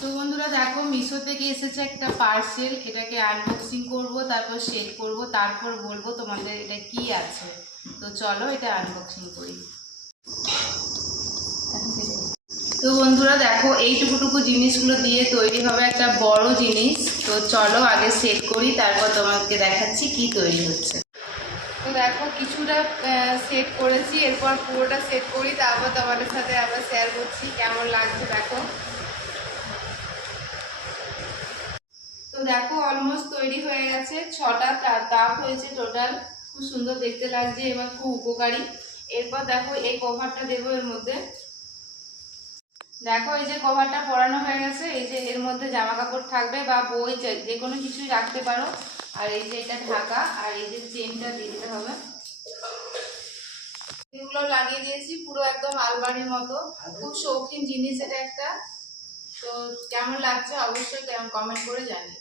তো বন্ধুরা দেখো মিশো থেকে এসেছে একটা পার্সেল, এটাকে আনবক্সিং করব, তারপর সেট করব, তারপর বলবো তোমাদের এটা কি আছে। তো চলো এটা আনবক্সিং করি। তো বন্ধুরা দেখো এইটুকুটুকু জিনিসগুলো দিয়ে তৈরি হবে একটা বড় জিনিস। তো চলো আগে সেট করি, তারপর তোমাকে দেখাচ্ছি কি তৈরি হচ্ছে। তো দেখো কিছুটা সেট করেছি, এরপর পুরোটা সেট করি, তারপর তোমাদের সাথে আবার শেয়ার করছি কেমন লাগছে। দেখো তো দেখো অলমোস্ট তৈরি হয়ে গেছে, 6টা তাক হয়েছে টোটাল, খুব সুন্দর দেখতে লাগছে এবং খুব উপকারী। এরপর দেখো এই কভারটা দেবো এর মধ্যে। দেখো এই যে কভারটা পরানো হয়ে গেছে, এই যে এর মধ্যে জামা কাপড় থাকবে বা বই যে কোনো কিছু রাখতে পারো। আর এই যে এটা ঢাকা, আর এই যে চেনটা দিয়ে দিতে হবে। এগুলো লাগিয়ে দিয়েছি পুরো একদম আলমারির মতো, খুব শৌখিন জিনিস এটা একটা। তো কেমন লাগছে অবশ্যই কমেন্ট করে জানিও।